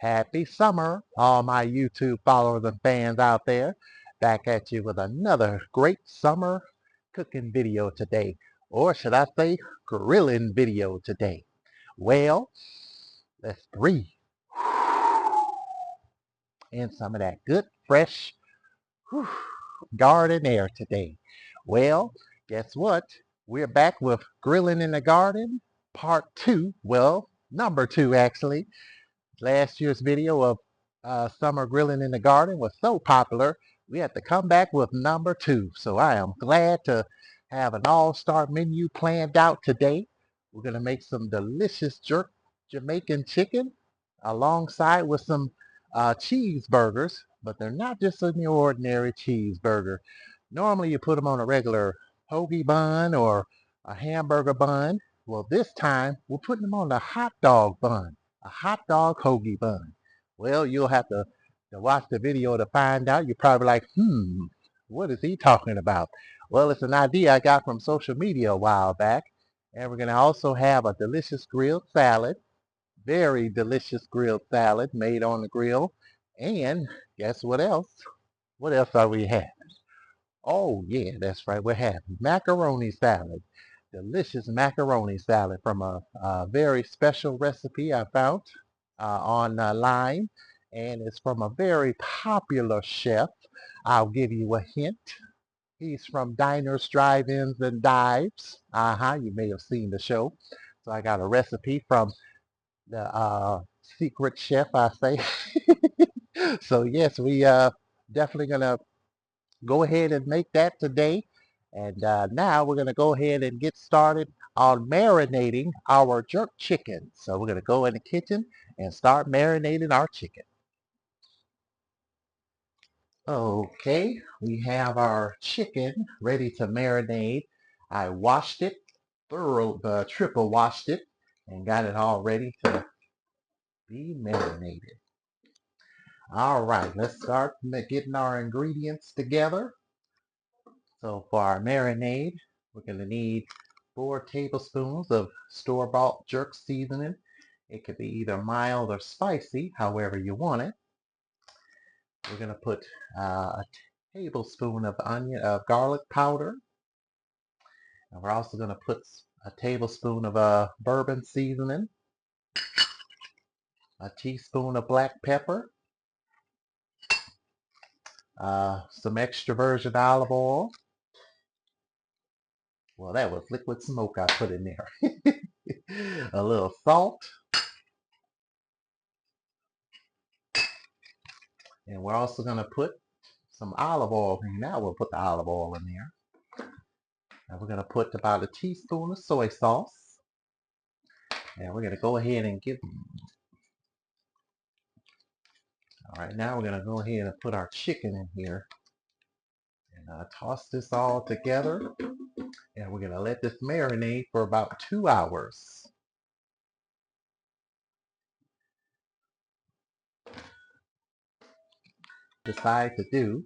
Happy summer, all my YouTube followers and fans out there. Back at you with another great summer cooking video today. Or should I say grilling video today. Well, let's breathe in some of that good, fresh whew, garden air today. Well, guess what? We're back with Grilling in the Garden, part 2. Well, number 2 actually. Last year's video of summer grilling in the garden was so popular, we had to come back with number 2. So I am glad to have an all-star menu planned out today. We're going to make some delicious jerk Jamaican chicken alongside with some cheeseburgers, but they're not just an ordinary cheeseburger. Normally you put them on a regular hoagie bun or a hamburger bun. Well, this time we're putting them on a hot dog bun, a hot dog hoagie bun. Well, you'll have to watch the video to find out. You're probably like, what is he talking about? Well, it's an idea I got from social media a while back. And we're going to also have a delicious grilled salad, very delicious grilled salad made on the grill. And guess what else? What else are we having? Oh, yeah, that's right. We're having macaroni salad. Delicious macaroni salad from a very special recipe I found online. And it's from a very popular chef. I'll give you a hint. He's from Diners, Drive-Ins, and Dives. You may have seen the show. So I got a recipe from the secret chef, I say. So yes, we definitely gonna go ahead and make that today. And now we're gonna go ahead and get started on marinating our jerk chicken. So we're gonna go in the kitchen and start marinating our chicken. Okay, we have our chicken ready to marinate. I washed it, triple washed it, and got it all ready to be marinated. All right, let's start getting our ingredients together. So for our marinade, we're going to need 4 tablespoons of store-bought jerk seasoning. It could be either mild or spicy, however you want it. We're going to put a tablespoon of garlic powder. And we're also going to put a tablespoon of bourbon seasoning, a teaspoon of black pepper, some extra virgin olive oil. Well, that was liquid smoke I put in there. A little salt. And we're also going to put some olive oil. Now we'll put the olive oil in there. And we're going to put about a teaspoon of soy sauce. And we're going to go ahead and all right, now we're going to go ahead and put our chicken in here. And toss this all together. And we're going to let this marinate for about 2 hours. Decide to do.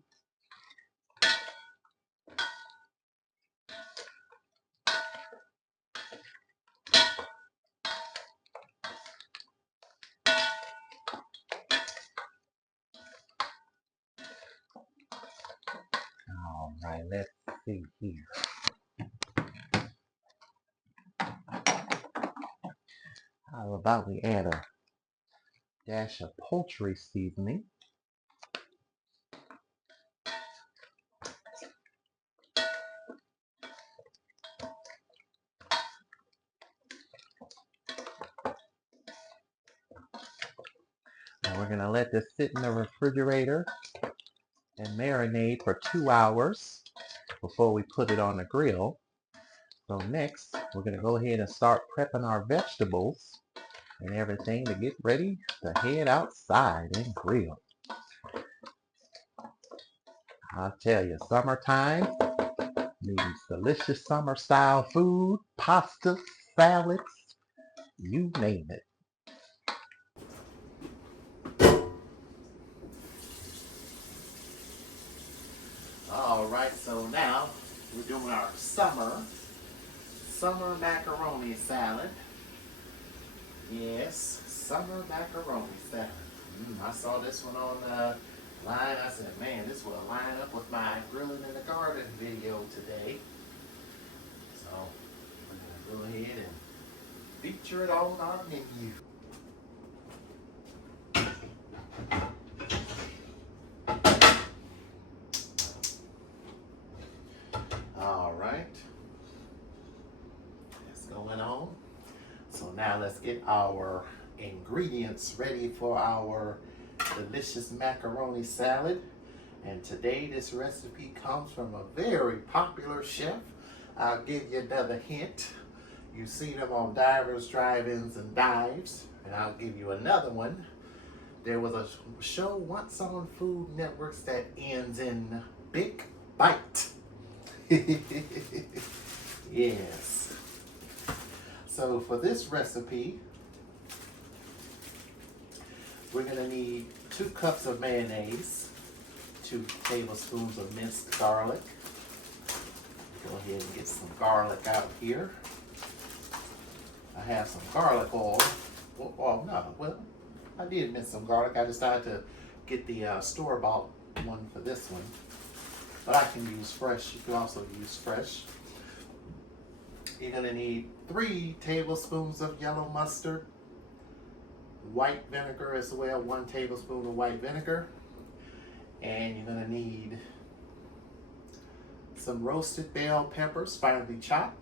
All right, let's see here. How about we add a dash of poultry seasoning. And we're going to let this sit in the refrigerator and marinate for 2 hours before we put it on the grill. So next, we're going to go ahead and start prepping our vegetables and everything to get ready to head outside and grill. I'll tell you, summertime means delicious summer style food, pasta, salads, you name it. All right, so now we're doing our summer macaroni salad. Yes, summer macaroni salad. I saw this one on the line. I said, man, this will line up with my grilling in the garden video today. So we're going to go ahead and feature it on our menu. All right. That's going on. So now let's get our ingredients ready for our delicious macaroni salad. And today this recipe comes from a very popular chef. I'll give you another hint. You've seen him on Divers, Drive-Ins, and Dives. And I'll give you another one. There was a show once on Food Networks that ends in Big Bite. Yes. So for this recipe, we're going to need 2 cups of mayonnaise, 2 tablespoons of minced garlic. Go ahead and get some garlic out here. I have some garlic oil. Well, I did mince some garlic. I decided to get the store-bought one for this one. But I can use fresh. You can also use fresh. You're going to need 3 tablespoons of yellow mustard, white vinegar as well, 1 tablespoon of white vinegar. And you're going to need some roasted bell peppers, finely chopped,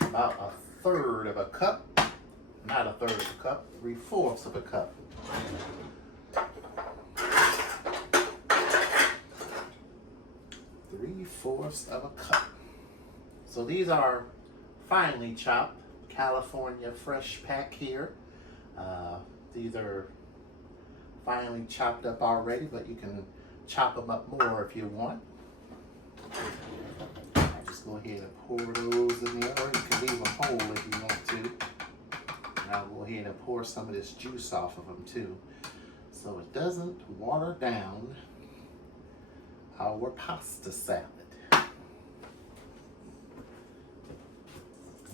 about 1/3 of a cup, not 1/3 of a cup, 3/4 of a cup. 3/4 of a cup. So these are finely chopped, California fresh pack here. These are finely chopped up already, but you can chop them up more if you want. Just go ahead and pour those in there, or you can leave them whole if you want to. And I'll go ahead and pour some of this juice off of them too, so it doesn't water down our pasta salad.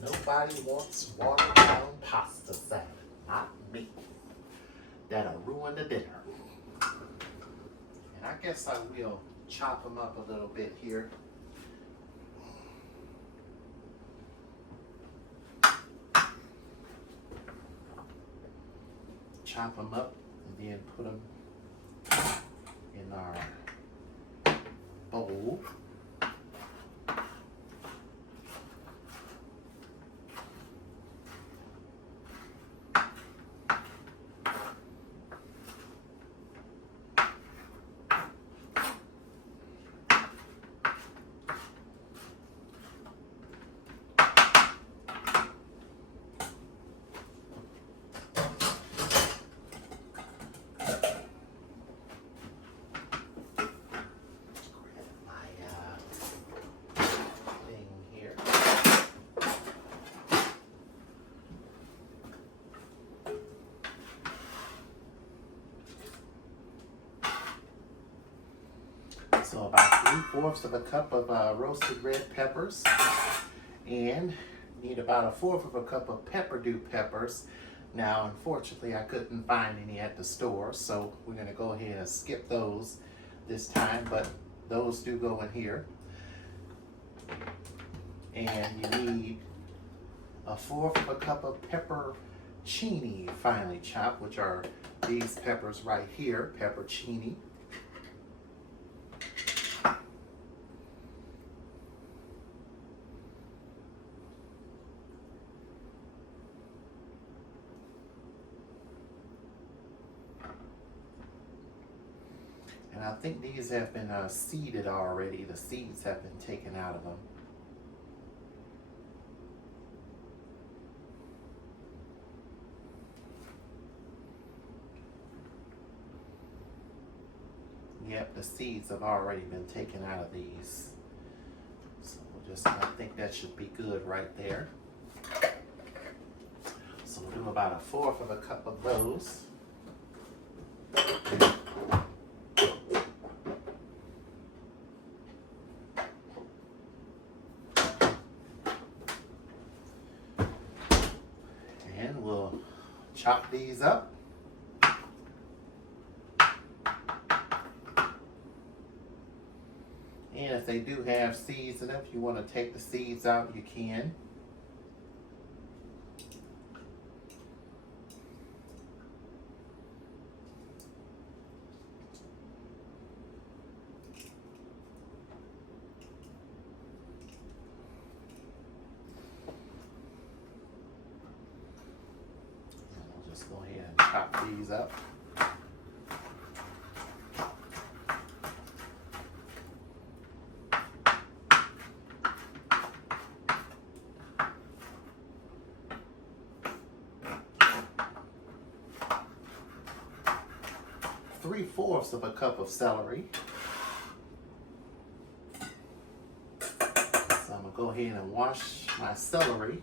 Nobody wants watered down pasta salad, not me. That'll ruin the dinner. And I guess I will chop them up a little bit here. Chop them up and then put them in our bowl. So about 3/4 of a cup of roasted red peppers, and need about 1/4 of a cup of pepperdew peppers. Now, unfortunately, I couldn't find any at the store, so we're going to go ahead and skip those this time, but those do go in here. And you need 1/4 of a cup of peppercini finely chopped, which are these peppers right here, peppercini. And I think these have been seeded already. The seeds have been taken out of them. Yep, the seeds have already been taken out of these. So we'll just, I think that should be good right there. So we'll do about 1/4 of a cup of those. And we'll chop these up. And if they do have seeds in them, if you want to take the seeds out, you can. Just go ahead and chop these up. Three-fourths of a cup of celery. So I'm gonna go ahead and wash my celery.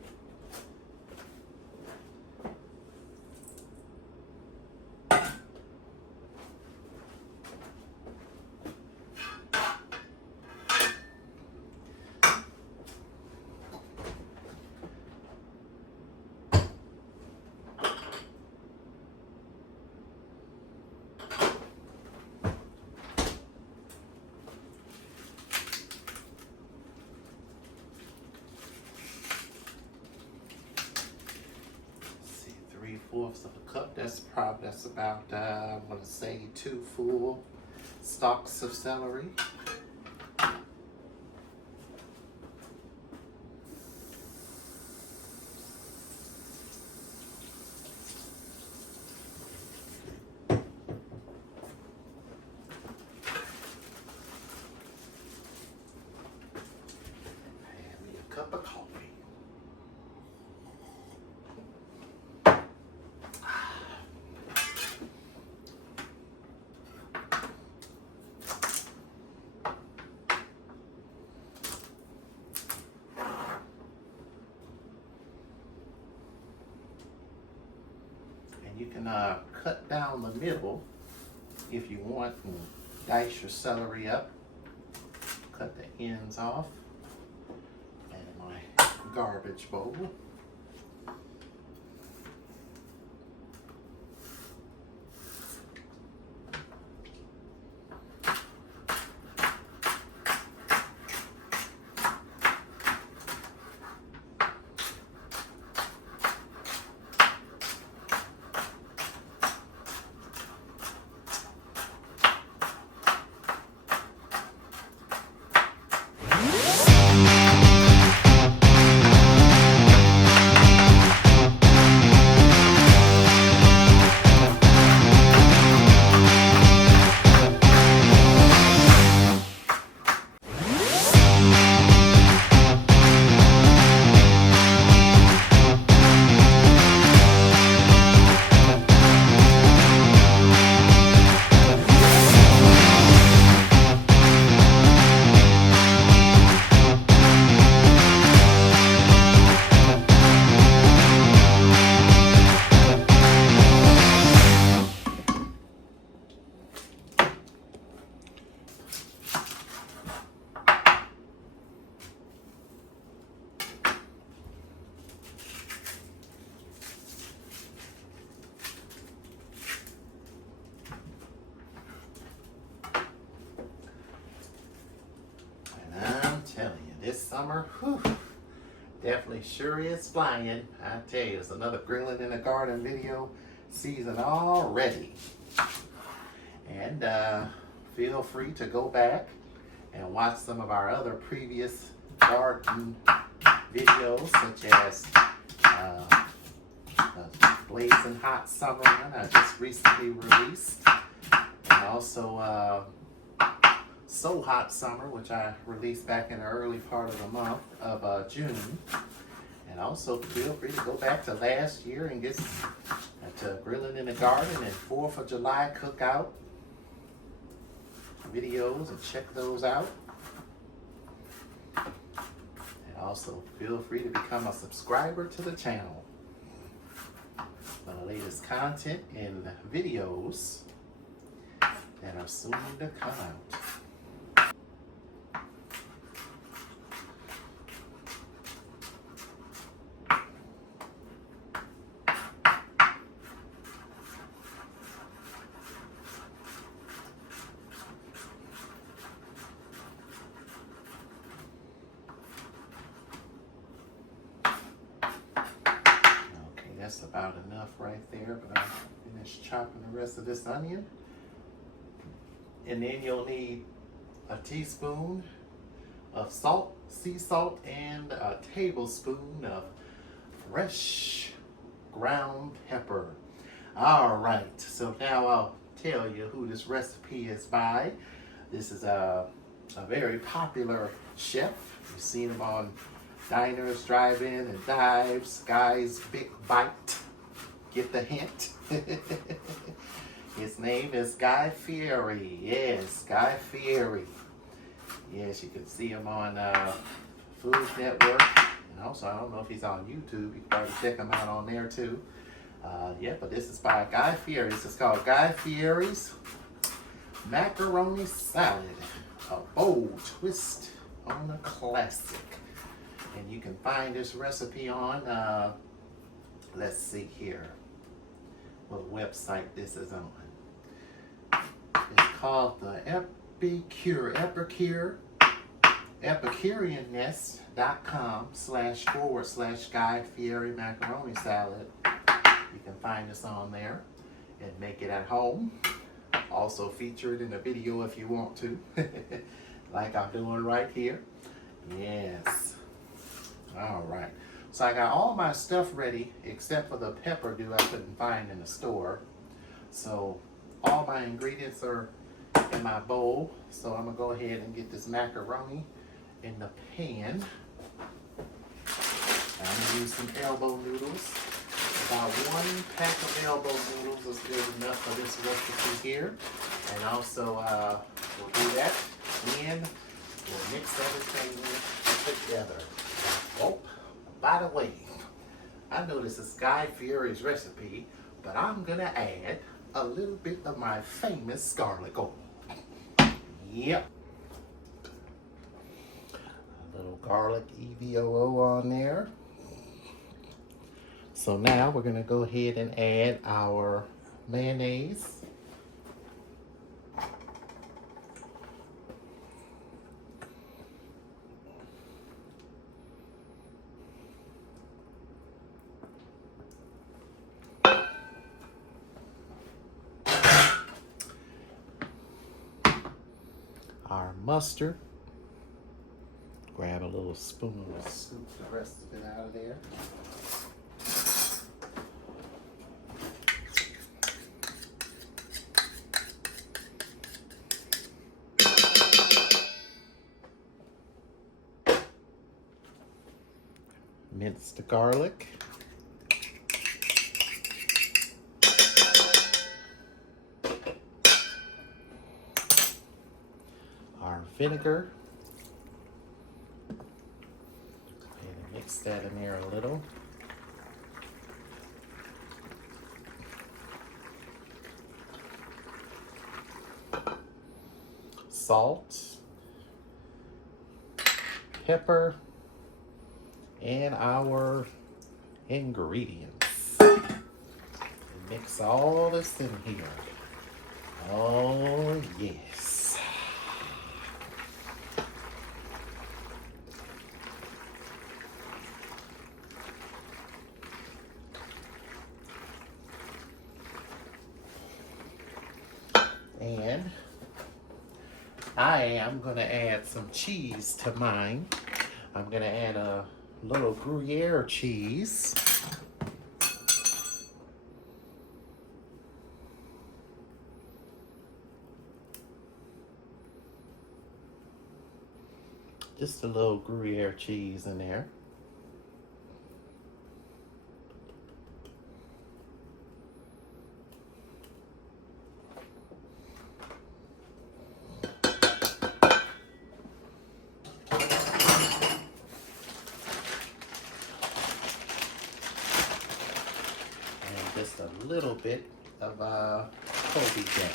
Three-fourths of a cup. That's about I'm gonna say 2 full stalks of celery. And me a cup of coffee. You can cut down the middle if you want and dice your celery up. Cut the ends off. And my garbage bowl. This summer, whew, definitely sure is flying. I tell you, it's another Grilling in the Garden video season already. And feel free to go back and watch some of our other previous garden videos, such as Blazing Hot Summer one I just recently released, and also So Hot Summer, which I released back in the early part of the month of June. And also feel free to go back to last year and get to Grilling in the Garden and 4th of July cookout videos and check those out. And also feel free to become a subscriber to the channel for the latest content and videos that are soon to come out. when I finish chopping the rest of this onion. And then you'll need a teaspoon of salt, sea salt, and a tablespoon of fresh ground pepper. All right, so now I'll tell you who this recipe is by. This is a very popular chef. You've seen him on diners, drive-in, and dives. Guy's Big Bite. Get the hint? His name is Guy Fieri. Yes, Guy Fieri. Yes, you can see him on Food Network. And also, I don't know if he's on YouTube. You can probably check him out on there too. Yeah, but this is by Guy Fieri. This is called Guy Fieri's Macaroni Salad. A bold twist on a classic. And you can find this recipe on, let's see here, what website this is on. It's called the Epicureanness.com//Guy Fieri Macaroni Salad. You can find this on there and make it at home. Also feature it in a video if you want to, like I'm doing right here. Yes. All right. So I got all my stuff ready except for the pepper dew I couldn't find in the store. So all my ingredients are in my bowl. So I'm gonna go ahead and get this macaroni in the pan. I'm gonna use some elbow noodles. About 1 pack of elbow noodles is good enough for this recipe here. And also we'll do that and we'll mix everything together. Oh, by the way, I know this is Guy Fieri's recipe, but I'm gonna add a little bit of my famous garlic oil. Yep. A little garlic EVOO on there. So now we're gonna go ahead and add our mayonnaise. Our mustard. Grab a little spoon and scoop the rest of it out of there. Mince the garlic. Our vinegar. And mix that in there a little. Salt. Pepper. And our ingredients. Mix all this in here. Oh, yes. And I am going to add some cheese to mine. I'm going to add a little Gruyere cheese. Just a little Gruyere cheese in there. Just a little bit of Kobe Jack.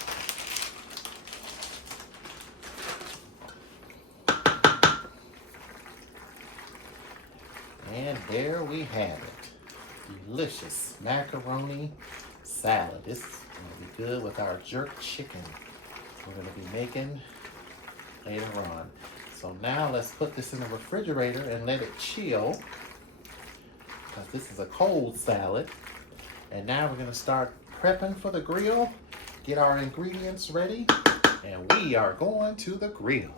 And there we have it. Delicious macaroni salad. This is going to be good with our jerk chicken we're going to be making later on. So now let's put this in the refrigerator and let it chill, because this is a cold salad. And now we're going to start prepping for the grill. Get our ingredients ready, and we are going to the grill.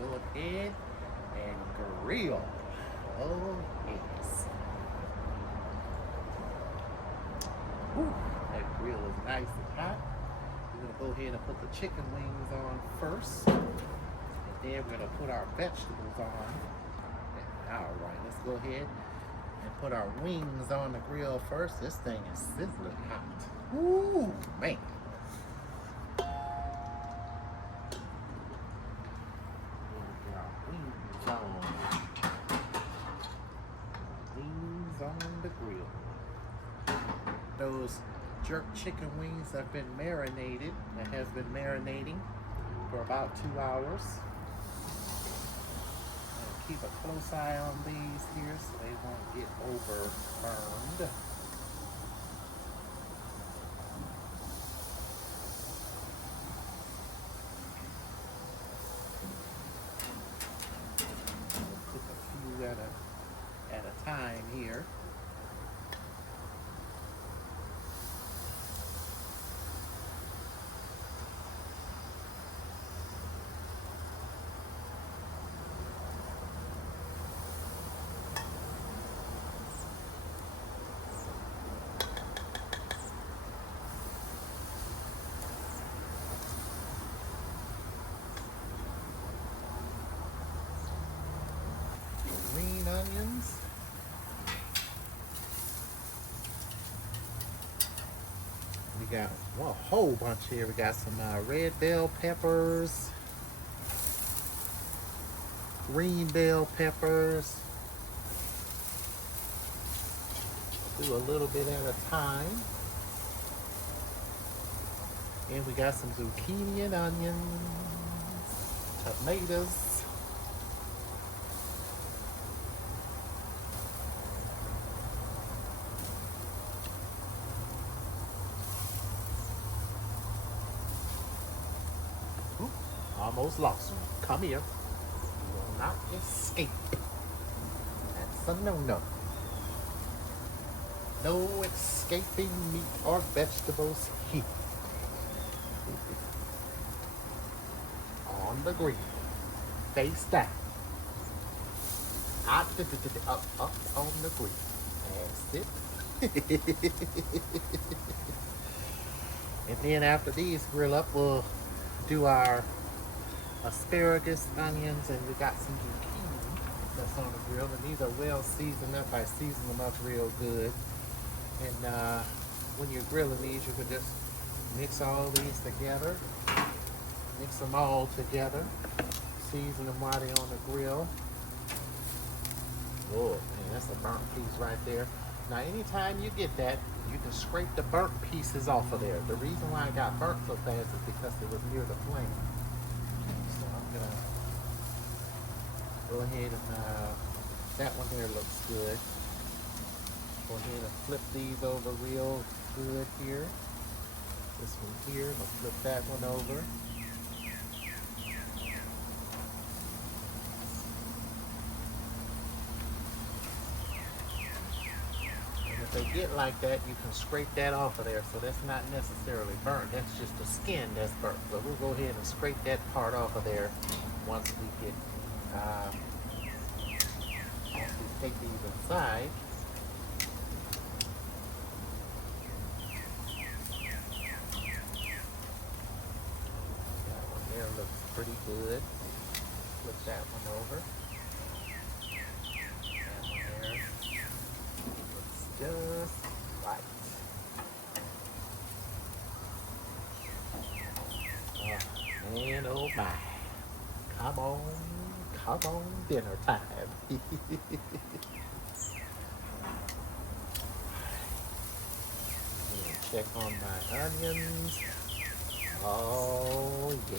go ahead and grill. Oh, yes. Whew, that grill is nice and hot. We're going to go ahead and put the chicken wings on first. And then we're going to put our vegetables on. All right, let's go ahead and put our wings on the grill first. This thing is sizzling hot. Ooh, man. Get our wings on. Wings on the grill. Those jerk chicken wings have been marinated. That has been marinating for about 2 hours. Keep a close eye on these here so they won't get over burned. Cook a few at a time here. Green onions. We got a whole bunch here. We got some red bell peppers, green bell peppers. Do a little bit at a time. And we got some zucchini and onions, tomatoes. Ooh, almost lost one. Come here. You will not escape. That's a no-no. No escaping meat or vegetables here. On the grill. Face down. Up on the grill. That's it. And then after these grill up, we'll do our asparagus, onions, and we got some zucchini that's on the grill. And these are well seasoned up. I season them up real good. And when you're grilling these, you can just mix all these together. Mix them all together. Season them while they're on the grill. Oh man, that's a burnt piece right there. Now anytime you get that, you can scrape the burnt pieces off of there. The reason why I got burnt so fast is because it was near the flame. So I'm gonna go ahead and that one there looks good. Go ahead and flip these over real good here. This one here, I'm gonna flip that one over. And if they get like that, you can scrape that off of there. So that's not necessarily burnt. That's just the skin that's burnt. So we'll go ahead and scrape that part off of there once we get once we take these inside. There looks pretty good. Flip that one over. That one there looks just right. Oh man, oh my. Come on, dinner time. Check on my onions. Oh yeah.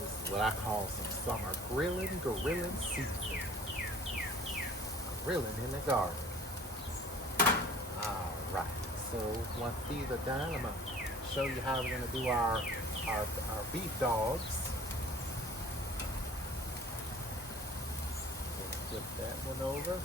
This is what I call some summer grilling season. Grilling in the garden. Alright, so once these are done, I'm gonna show you how we're gonna do our beef dogs. Flip that one over.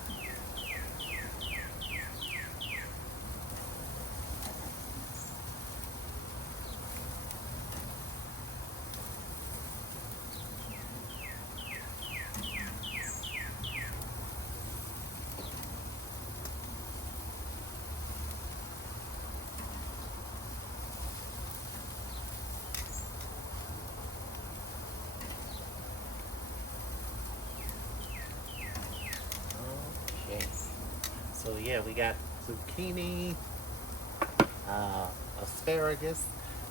So yeah, we got zucchini, uh, asparagus,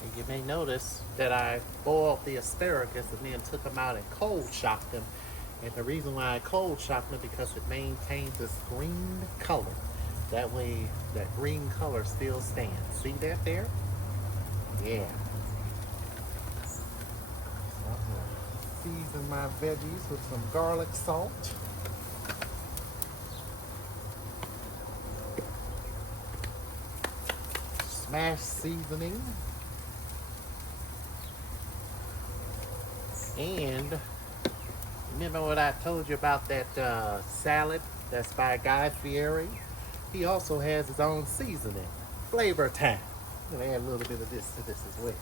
and you may notice that I boiled the asparagus and then took them out and cold shocked them. And the reason why I cold shocked them because it maintains this green color. That way, that green color still stands. See that there? Yeah. So I'm gonna season my veggies with some garlic salt. Smash seasoning. And remember what I told you about that salad that's by Guy Fieri? He also has his own seasoning, Flavor Time. I'm gonna add a little bit of this to this as well.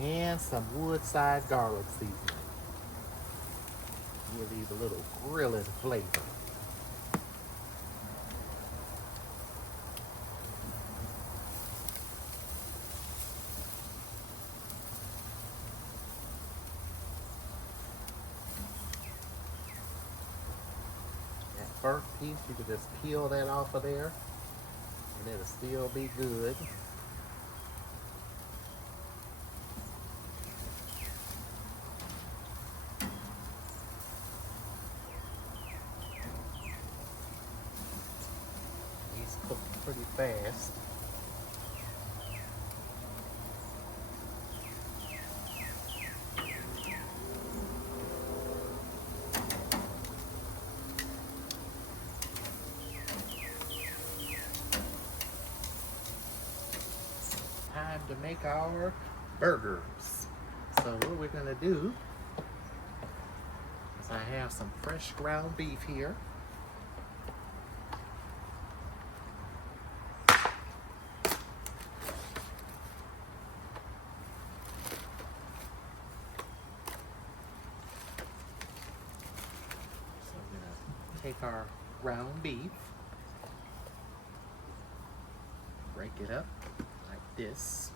And some woodside garlic seasoning. Give these a little grilling flavor. That first piece, you can just peel that off of there, and it'll still be good. These cook pretty fast. Time to make our burgers. So what we're gonna do is I have some fresh ground beef here. So I'm gonna take our ground beef, break it up like this.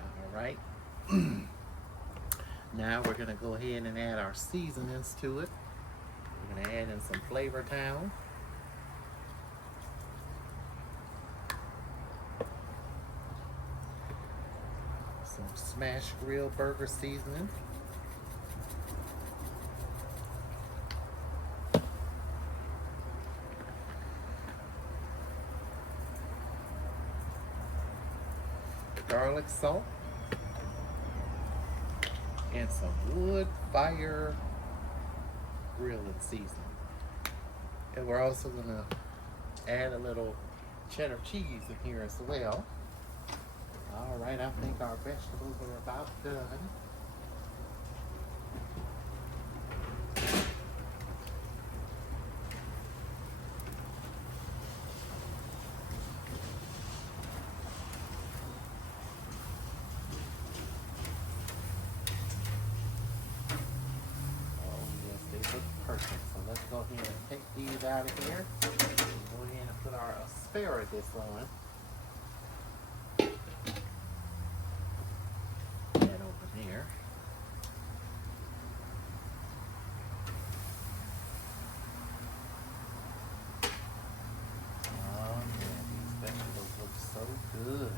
All right. Now we're gonna go ahead and add our seasonings to it. We're gonna add in some Flavor Town. Some smash grill burger seasoning. Garlic salt. And some wood fire grilling seasoning. And we're also gonna add a little cheddar cheese in here as well. All right, I think our vegetables are about done. Perfect. So let's go ahead and take these out of here. Go ahead and put our asparagus on. That over there. Oh man, these vegetables look so good.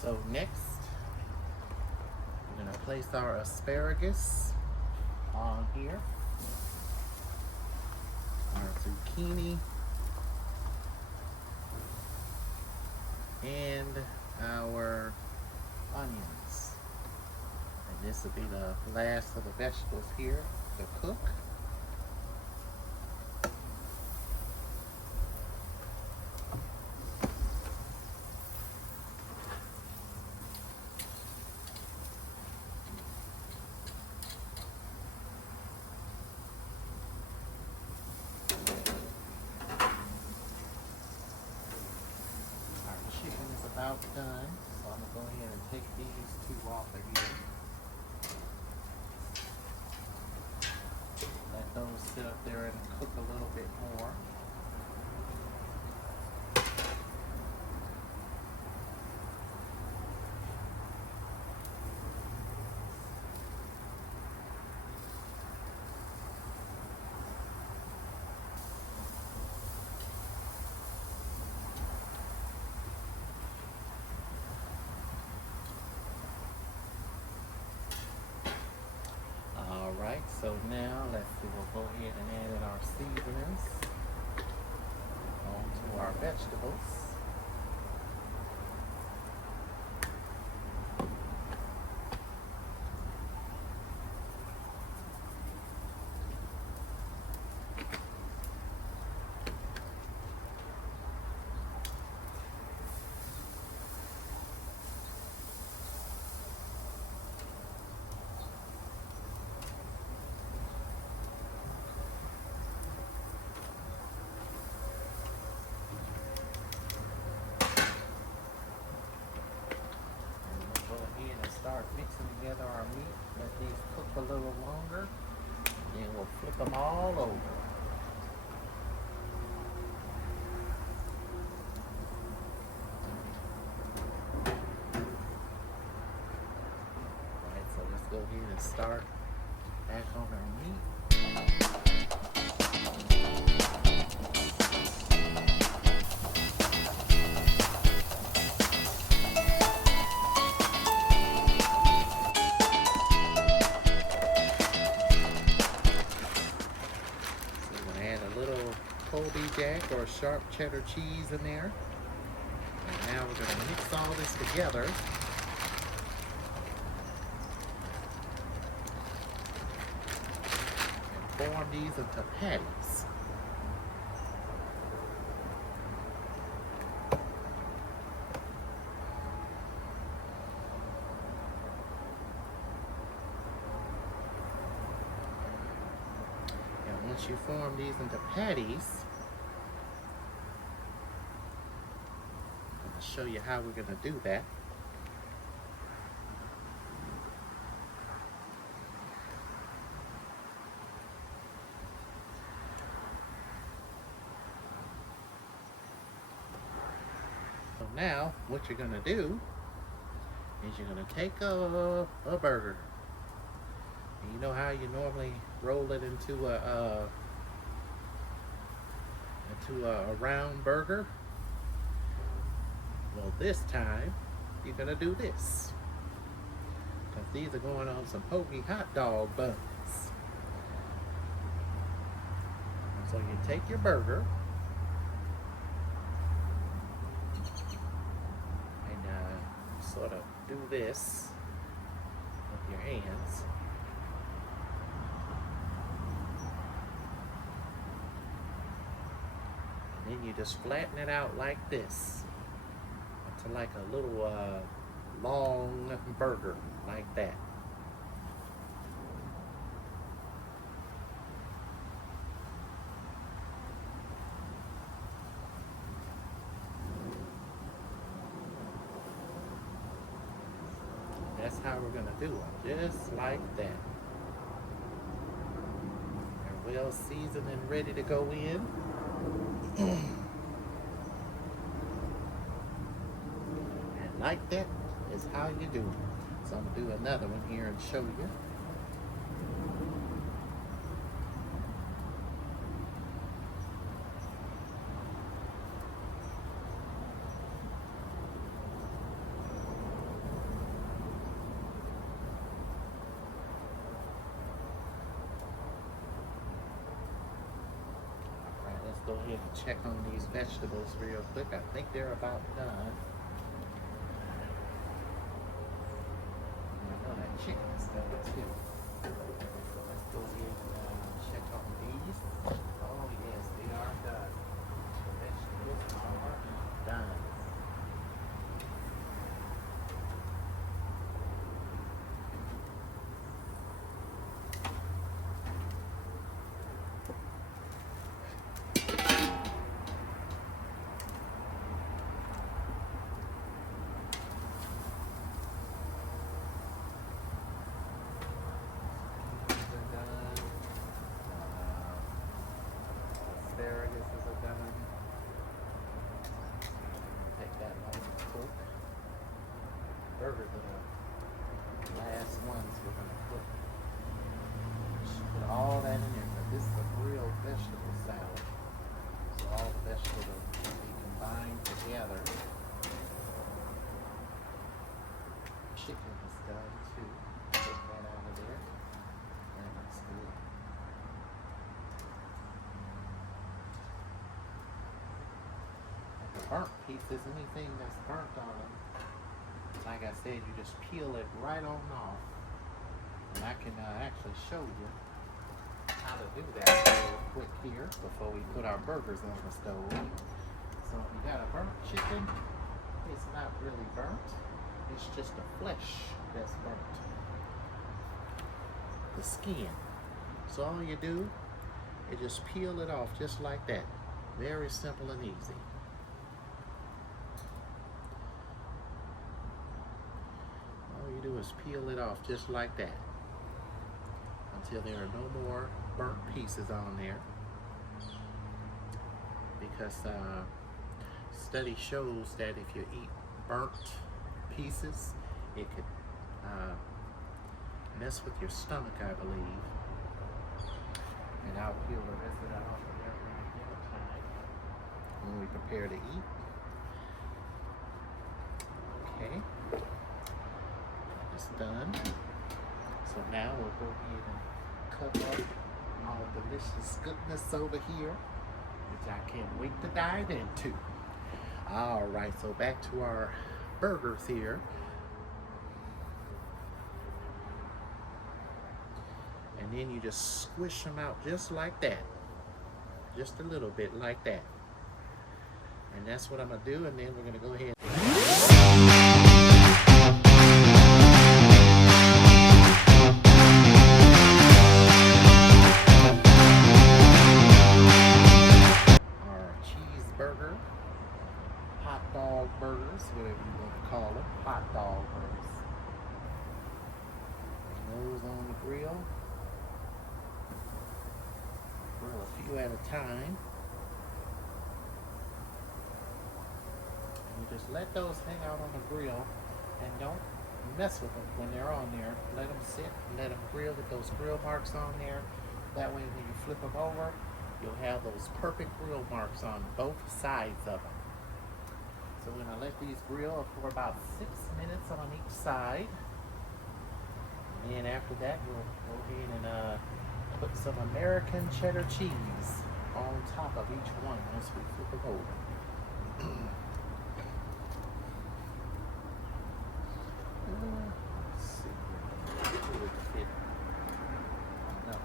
So next, we're going to place our asparagus on here, our zucchini, and our onions. And this will be the last of the vegetables here to cook. About done, so I'm gonna go ahead and take these two off of here. Let those sit up there and cook a little bit more. Alright, so now let's see, we'll go ahead and add in our seasonings onto our vegetables. Start mixing together our meat. Let these cook a little longer. Then we'll flip them all over. Alright, so let's go ahead and start back on our meat. Colby Jack or sharp cheddar cheese in there. And now we're going to mix all this together. And form these into patties. And once you form these into patties, show you how we're going to do that. So now what you're going to do is you're going to take a burger. And you know how you normally roll it into a round burger? Well, this time, you're going to do this. Because these are going on some pokey hot dog buns. And so you take your burger and sort of do this with your hands. And then you just flatten it out like this. To like a little long burger like that. That's how we're going to do it, just like that. They're well seasoned and ready to go in. Like that is how you do it. So I'm going to do another one here and show you. Alright, let's go ahead and check on these vegetables real quick. I think they're about done. Chicken's done too. Let's go ahead and check on these. Oh yes, they are done. The vegetables are done. chicken is done too. Take that out of there. That looks good. The burnt pieces, anything that's burnt on them, like I said, you just peel it right on off. And I can actually show you how to do that real quick here before we put our burgers on the stove. So if you got a burnt chicken, it's not really burnt. It's just the flesh that's burnt. The skin. So all you do is just peel it off just like that. Very simple and easy. All you do is peel it off just like that until there are no more burnt pieces on there. Because study shows that if you eat burnt pieces, it could mess with your stomach, I believe. And I'll peel the rest of that off of there around dinner time when we prepare to eat. Okay, it's done. So now we'll go ahead and cut up all delicious goodness over here, which I can't wait to dive into. All right, so back to our burgers here. And then you just squish them out just like that. Just a little bit like that. And that's what I'm gonna do, and then we're gonna go ahead. Our cheeseburger, hot dog burgers, whatever you want to call them, hot dog burgers. And those on the grill. Grill a few at a time. And you just let those hang out on the grill and don't mess with them when they're on there. Let them sit and let them grill with those grill marks on there. That way when you flip them over, you'll have those perfect grill marks on both sides of them. So we're going to let these grill for about 6 minutes on each side. And then after that, we'll go ahead and put some American cheddar cheese on top of each one once we flip them over. Let's see here. It would fit. No.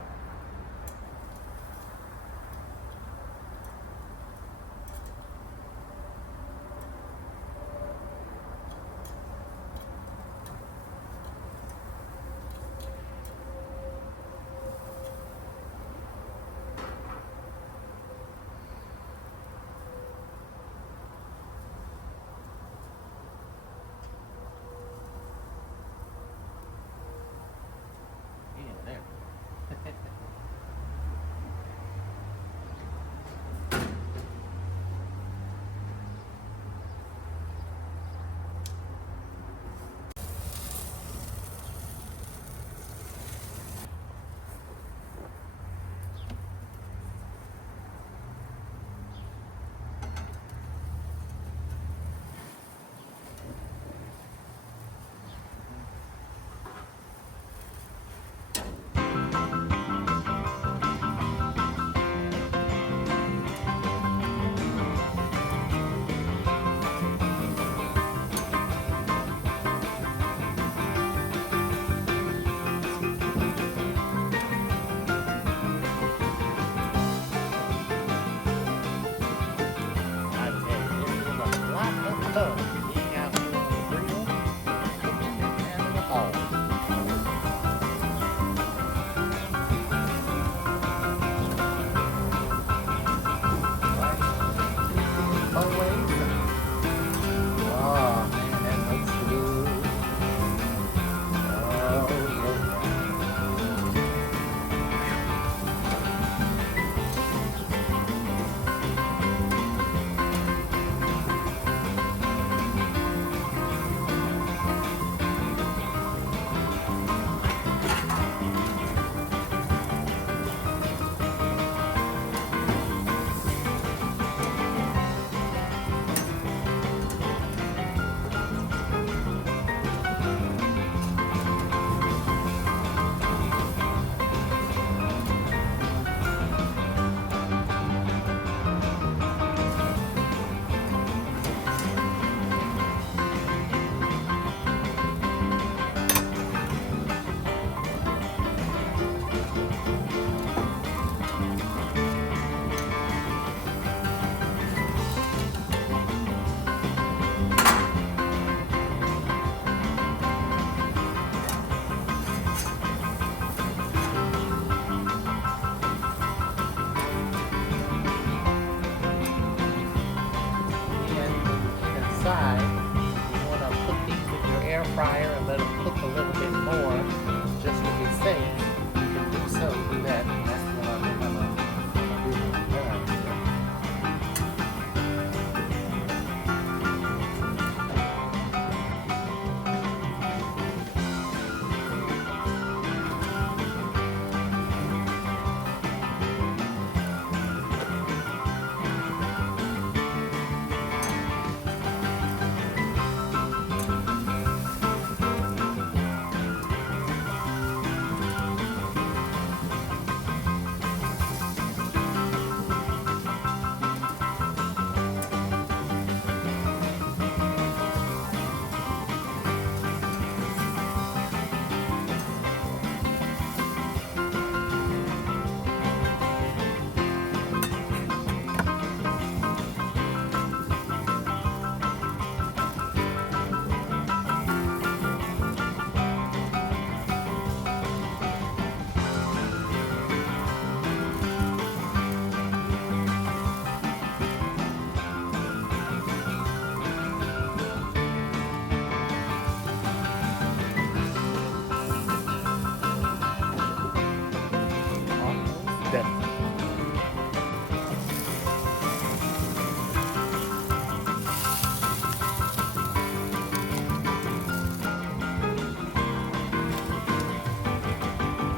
side. You want to put these in your air fryer and let them cook a little bit more, just to be safe. You can do so, do that. And that's what I'm gonna do when I'm done here. Almost done.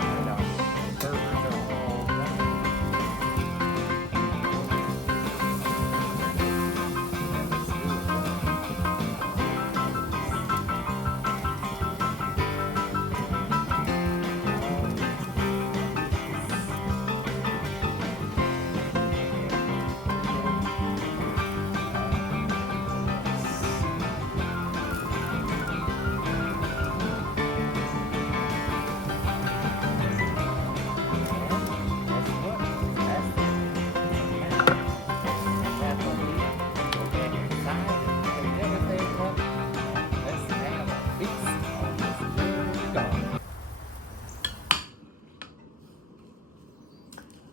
Right on. The burgers are all done. That looks good, doesn't it? Oh, yes, yes. Burger. Oh, yes. And guess what? That's it. So now, put that on here. Go back inside and clean everything up. And let's have a feast on this good garlic.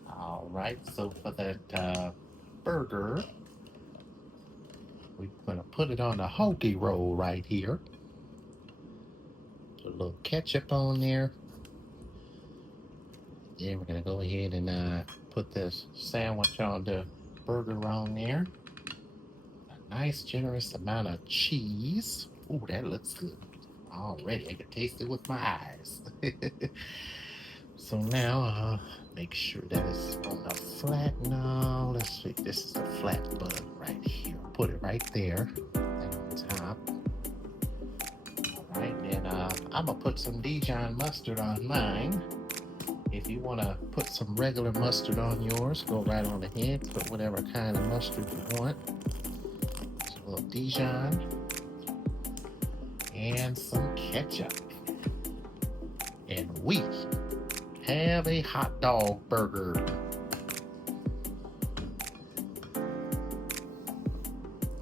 All right, so for that burger, we're gonna put it on a hoagie roll right here. Put a little ketchup on there. Then we're gonna go ahead and put this sandwich on the burger on there. A nice generous amount of cheese. Ooh, that looks good. Already, I can taste it with my eyes. So now, make sure that it's on the flat. No, let's see. This is a flat bun right here. Put it right there and on top. All right, then I'm gonna put some Dijon mustard on mine. If you want to put some regular mustard on yours, go right on ahead. Put whatever kind of mustard you want. Just a little Dijon and some ketchup. And we have a hot dog burger.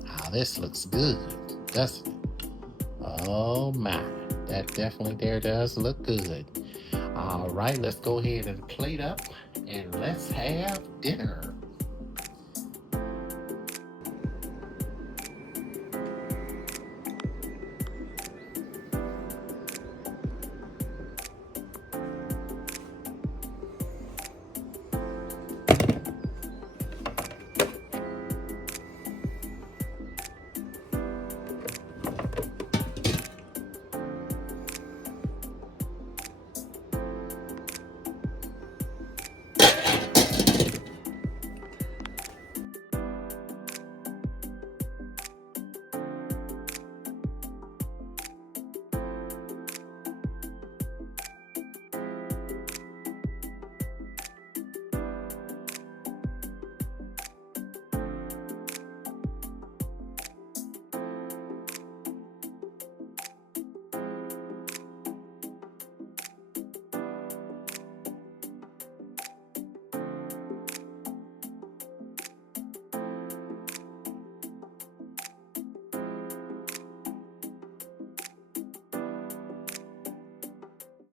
Ah, this looks good, doesn't it? Oh my, that definitely there does look good. All right, let's go ahead and plate up and let's have dinner.